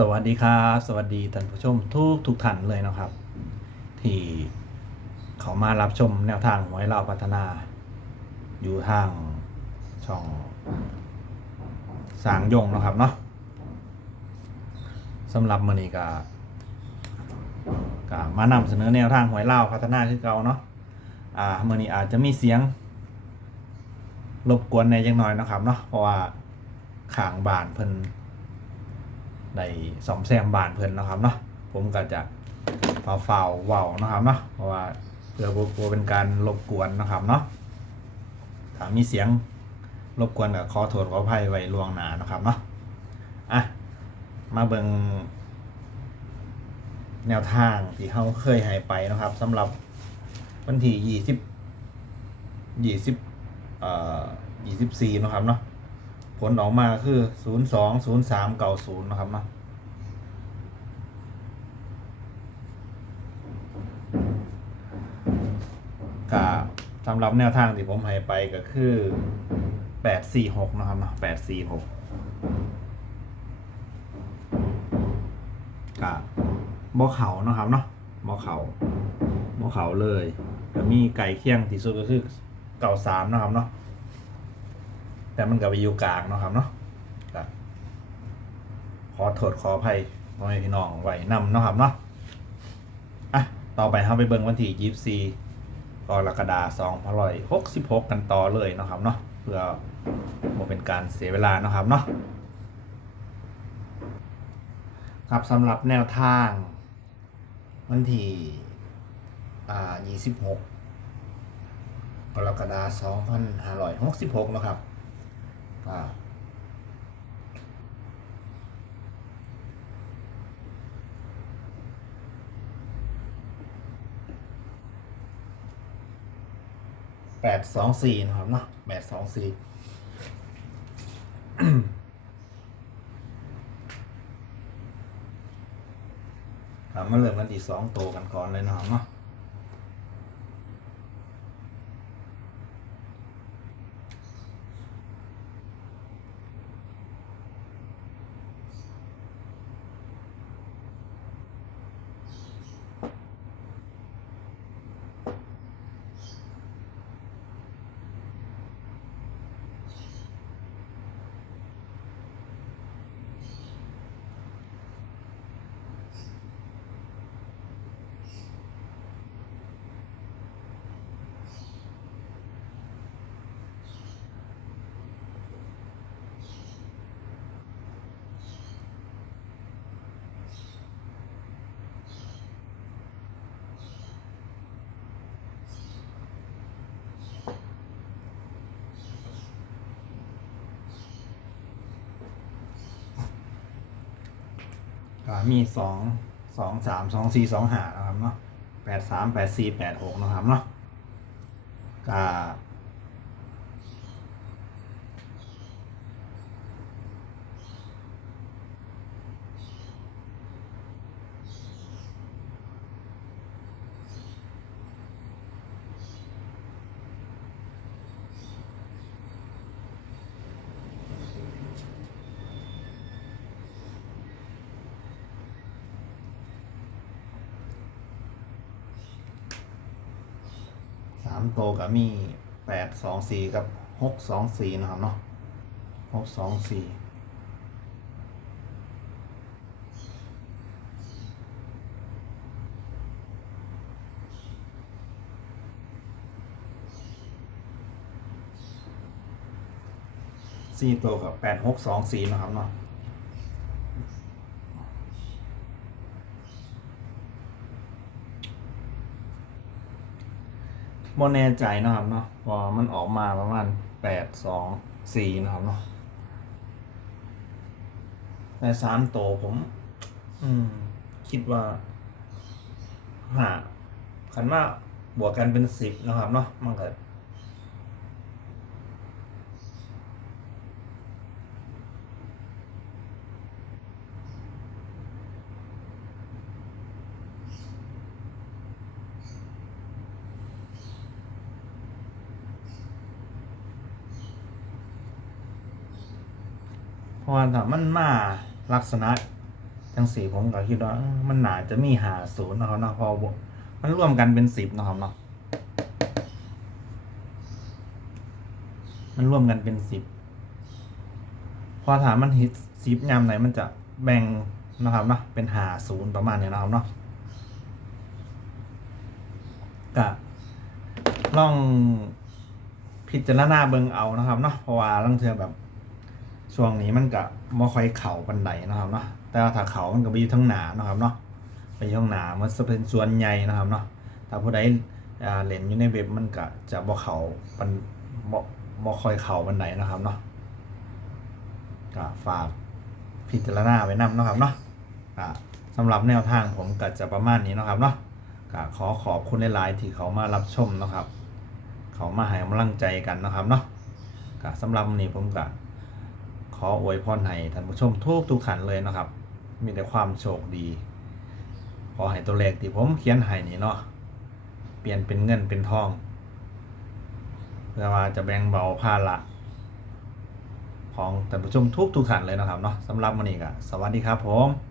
สวัสดีครับ สวัสดีท่านผู้ชมทุกทุกท่านเลยนะครับ ที่เขามารับชมแนวทางหวยเราพัฒนา อยู่ทางช่องสางยงนะครับเนาะสำหรับมือนี้ก็ก็มานำเสนอแนวทางหวยเล่าพัฒนาคือเก่าเนาะอ่ามือนี้อาจจะมีเสียง รบกวนในยังน้อยนะครับเนาะเพราะว่าขางบานเพิ่น ในสอมแซมบานเพิ่นนะครับเนาะผมก็จะเฝ้าเฝ้าเว้านะครับเนาะเพราะว่าเพื่อบ่กลัวเป็นการรบกวนนะครับเนาะถ้ามีเสียงรบกวนก็ขอโทษขออภัยไว้ล่วงหน้านะครับเนาะอะมาเบิ่งแนวทางที่เขาเคยให้ไปนะครับสำหรับวันที่ยี่สิบยี่สิบเอ่อยี่สิบสี่นะครับเนาะ ผลออกมาคือ0 2 0 3 9 0นะครับเนาะกาสำหรับแนวทางที่ผมให้ไปก็คือ846นะครับเนาะ846กะบ่เขานะครับเนาะบ่เขาบ่เขาเลยก็มีไก่เคี่ยงที่สุดก็คือเก่าสามนะครับเนาะ แต่มันก็ไปอยู่กลางเนาะครับเนาะขอโทษขออภัยพ่อพี่น้องไว้นำเนาะครับเนาะอะต่อไปเราไปเบิ่งวันที่ยี่สี่กรกฎาสองพันร้อยหกสิบหกกันต่อเลยเนาะครับเนาะเพื่อบ่เป็นการเสียเวลาเนาะครับเนาะครับสำหรับแนวทาง วันที่อ่ายี่สิบหกกรกฎาคม2566นะครับ อ่าแปดสองสี่นะครับเนาะแปดสองสี่ครับมาเริ่มกันที่สองตัวกันก่อนเลยนะครับเนาะ มีสองสองสามสองสี่สองห้านะครับเนาะแปดสามแปดสี่แปดหกนะครับเนาะก็ามโตวก็มีแปดสองสี่กับหกสองสี่นะครับเนาะหกสองสี่สี่ตัวกับแปดหกสองสี่นะครับเนาะ โมแน่ใจนะครับเนาะพอมันออกมาประมาณแปดสองสี่นะครับเนาะแต่สามโตผม อืม คิดว่าหาขันว่าบวกกันเป็นสิบนะครับเนาะมันก็ ราะว่าถ้ามันมาลักษณะจังสีผมก็คิดว่ามันหนาจะมีหาศูนย์นะครับเนาะพอมันร่วมกันเป็นสิบนะครับเนาะมันร่วมกันเป็นสิบพอถามมันฮิตสิบยามไหนมันจะแบ่งนะครับเนาะเป็นหาศูนย์ประมาณนี้นะครับเนาะก็ลองพิจารณาเบิ่งเอานะครับเนาะเพราะว่าลังเทือแบบ ช่วงนี้มันก็บ่ค่อยเข่าบันไดนะครับเนาะแต่ถ้าเขามันก็ไปอยู่ทั้งหนานะครับเนาะไปอยู่ทั้งหนามันจะเป็นส่วนใหญ่นะครับเนาะถ้าผู้ใดเล่นอยู่ในเว็บมันก็จะบ่เข่าปันบ่บ่ค่อยเข่าบันไดนะครับเนาะก็ฝากพิจารณาไว้นํนะครับเนาะอ่าสำหรับแนวทางผมก็จะประมาณนี้นะครับเนาะก็ขอขอบคุณหลายๆที่เขามารับชมนะครับ เขามาให้กำลังใจกันนะครับเนาะก็สำหรับวันนี้ผมก็ ขออวยพรให้ท่านผู้ชมทุกทุกท่านเลยนะครับ มีแต่ความโชคดี ขอให้ตัวเลขที่ผมเขียนให้นี่เนาะเปลี่ยนเป็นเงินเป็นทองเพื่อว่าจะแบ่งเบาภาระของท่านผู้ชมทุกทุกท่านเลยนะครับเนาะสำหรับวันนี้ก็สวัสดีครับผม